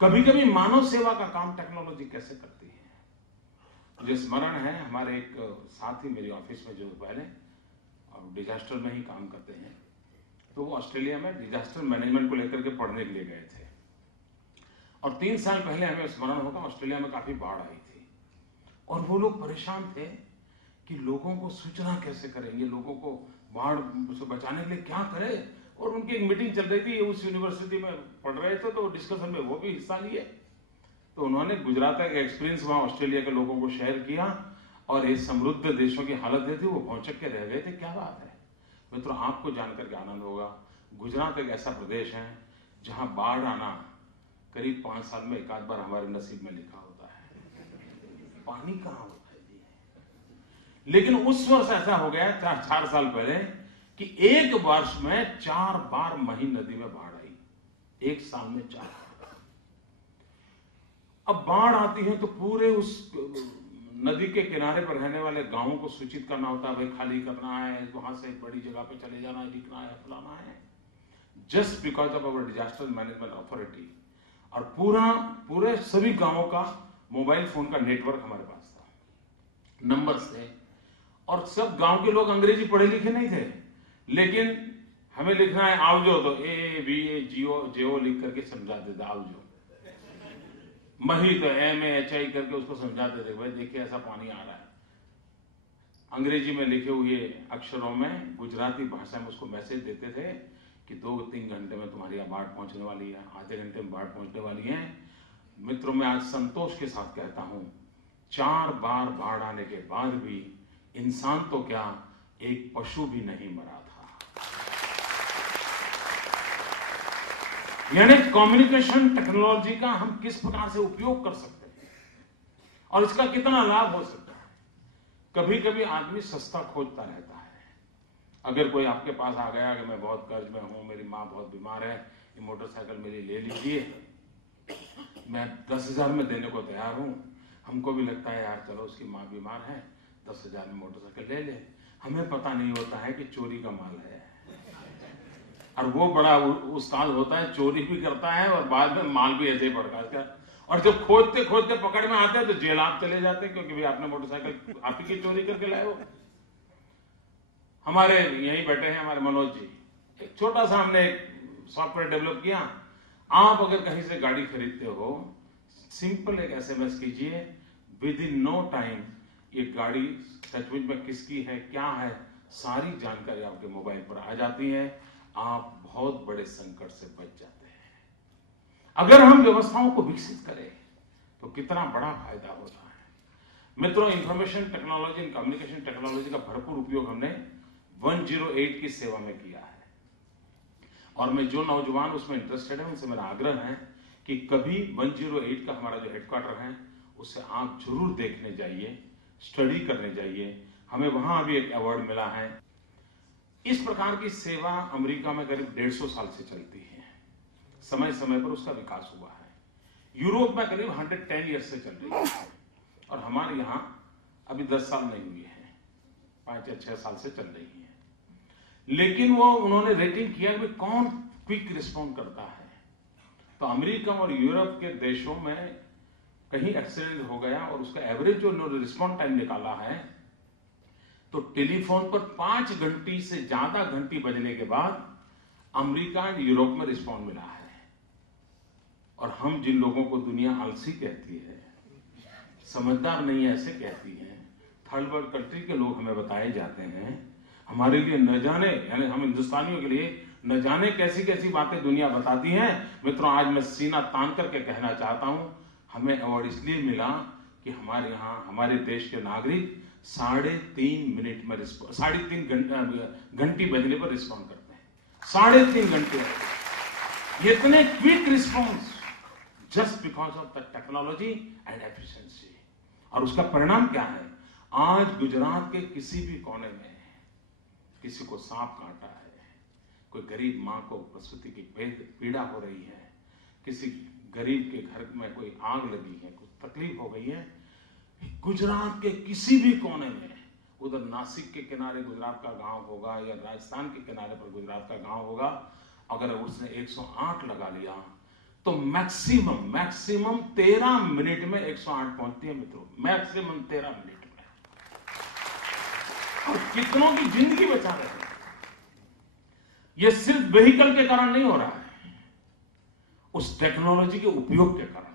कभी कभी मानव सेवा का काम टेक्नोलॉजी कैसे करती है। मुझे स्मरण है, हमारे एक साथी मेरे ऑफिस में जो पहले डिजास्टर में ही काम करते हैं, तो वो ऑस्ट्रेलिया में डिजास्टर मैनेजमेंट को लेकर के पढ़ने के लिए गए थे। और 3 साल पहले हमें स्मरण होगा, ऑस्ट्रेलिया में काफी बाढ़ आई थी और वो लोग परेशान थे कि लोगों को सूचना कैसे करेंगे, लोगों को बाढ़ से बचाने के लिए क्या करें। और उनकी एक मीटिंग चल रही थी, उस यूनिवर्सिटी में पढ़ रहे थे, तो डिस्कशन में वो भी हिस्सा लिए। तो उन्होंने गुजरात का एक्सपीरियंस वहां ऑस्ट्रेलिया के लोगों को शेयर किया और ये समृद्ध देशों की हालत देखी, वो भौचक के रह गए थे। क्या बात है मित्रों, आपको जानकर के आनंद होगा, गुजरात एक ऐसा प्रदेश है जहां बाढ़ आना करीब 5 साल में एक आध बार हमारे नसीब में लिखा होता है। पानी कहां होता है जी। लेकिन उस वर्ष ऐसा हो गया 4 साल पहले कि एक वर्ष में 4 बार मही नदी में बाढ़ आई, एक साल में 4 बार। अब बाढ़ आती है तो पूरे उस नदी के किनारे पर रहने वाले गांवों को सूचित करना होता है, भाई खाली करना है, वहां से बड़ी जगह पे चले जाना है, दिखना है, फलाना है। Just because of our disaster management authority और पूरे सभी गांवों का मोबाइल फोन का नेटवर्क हमारे पास था, नंबर्स थे। और सब गांव के लोग अंग्रेजी पढ़े लिखे नहीं थे, लेकिन हमें लिखना है आवजो, तो AVAGO लिख करके समझाते थे आवजो। मही तो MAHI करके उसको समझाते थे, भाई देखिए ऐसा पानी आ रहा है। अंग्रेजी में लिखे हुए अक्षरों में गुजराती भाषा में उसको मैसेज देते थे कि 2-3 घंटे में तुम्हारी बाढ़ पहुंचने वाली है, आधे घंटे में बाढ़ पहुंचने वाली है। मित्रों, मैं आज संतोष के साथ कहता हूं, 4 बार बाढ़ आने के बाद भी इंसान तो क्या, एक पशु भी नहीं मरा था। यानी कम्युनिकेशन टेक्नोलॉजी का हम किस प्रकार से उपयोग कर सकते हैं और इसका कितना लाभ हो सकता है। कभी कभी आदमी सस्ता खोजता रहता है। अगर कोई आपके पास आ गया कि मैं बहुत कर्ज में हूं, मेरी माँ बहुत बीमार है, ये मोटरसाइकिल मेरी ले लीजिए, मैं 10,000 में देने को तैयार हूं। हमको भी लगता है यार चलो उसकी माँ बीमार है, 10,000 में मोटरसाइकिल ले ले। हमें पता नहीं होता है कि चोरी का माल है और वो बड़ा उस्ताद होता है, चोरी भी करता है और बाद में माल भी ऐसे ही भड़काता है। और जब खोजते खोजते पकड़ में आते हैं तो जेल आप चले जाते हैं, क्योंकि भाई आपने मोटरसाइकिल आप ही की चोरी करके लाए हो। हमारे यहीं बैठे हैं हमारे मनोज जी, एक छोटा सा हमने एक सॉफ्टवेयर डेवलप किया। आप अगर कहीं से गाड़ी खरीदते हो, सिंपल एक SMS कीजिए, विद इन नो टाइम ये गाड़ी सचमुच में किसकी है, क्या है, सारी जानकारी आपके मोबाइल पर आ जाती है। आप बहुत बड़े संकट से बच जाते हैं। अगर हम व्यवस्थाओं को विकसित करें तो कितना बड़ा फायदा होता है। मित्रों, information technology and communication technology का भरपूर उपयोग हमने 108 की सेवा में किया है। और मैं जो नौजवान उसमें इंटरेस्टेड है उनसे मेरा आग्रह है कि कभी 108 का हमारा जो हेडक्वार्टर है उससे आप जरूर देखने जाइए, स्टडी करने जाइए। हमें वहां भी एक अवार्ड मिला है। इस प्रकार की सेवा अमेरिका में करीब 150 साल से चलती है, समय समय पर उसका विकास हुआ है। यूरोप में करीब 110 ईयर्स से चल रही है और हमारे यहां अभी 10 साल नहीं हुए हैं, 5 या 6 साल से चल रही है। लेकिन वो उन्होंने रेटिंग किया कि कौन क्विक रिस्पॉन्ड करता है। तो अमेरिका और यूरोप के देशों में कहीं एक्सीडेंट हो गया और उसका एवरेज जो रिस्पॉन्ड टाइम निकाला है, तो टेलीफोन पर 5 घंटे से ज्यादा घंटी बजने के बाद अमेरिका और यूरोप में रिस्पॉन्ड मिला है। और हम जिन लोगों को दुनिया आलसी कहती है, समझदार नहीं है ऐसे कहती है, थर्ड वर्ल्ड कंट्री के लोग हमें बताए जाते हैं, हमारे लिए न जाने, यानी हम हिंदुस्तानियों के लिए न जाने कैसी कैसी बातें दुनिया बताती है। मित्रों, आज मैं सीना तान करके कहना चाहता हूं, हमें अवार्ड इसलिए मिला कि हमारे यहाँ हमारे देश के नागरिक 3.5 मिनट में 3.5 घंटी बजने पर रिस्पॉन्ड करते हैं। 3.5 घंटे, इतने quick response just because of the technology and efficiency. और उसका परिणाम क्या है? आज गुजरात के किसी भी कोने में किसी को सांप काटा है, कोई गरीब मां को प्रसूति की पीड़ा हो रही है, किसी गरीब के घर में कोई आग लगी है, कुछ तकलीफ हो गई है, गुजरात के किसी भी कोने में, उधर नासिक के किनारे गुजरात का गांव होगा या राजस्थान के किनारे पर गुजरात का गांव होगा, अगर उसने 108 लगा लिया तो मैक्सिमम 13 मिनट में 108 पहुंचती है मित्रों, मैक्सिमम 13 मिनट में, और कितनों की जिंदगी बचा रहे हैं। ये सिर्फ व्हीकल के कारण नहीं हो रहा है, उस टेक्नोलॉजी के उपयोग के कारण।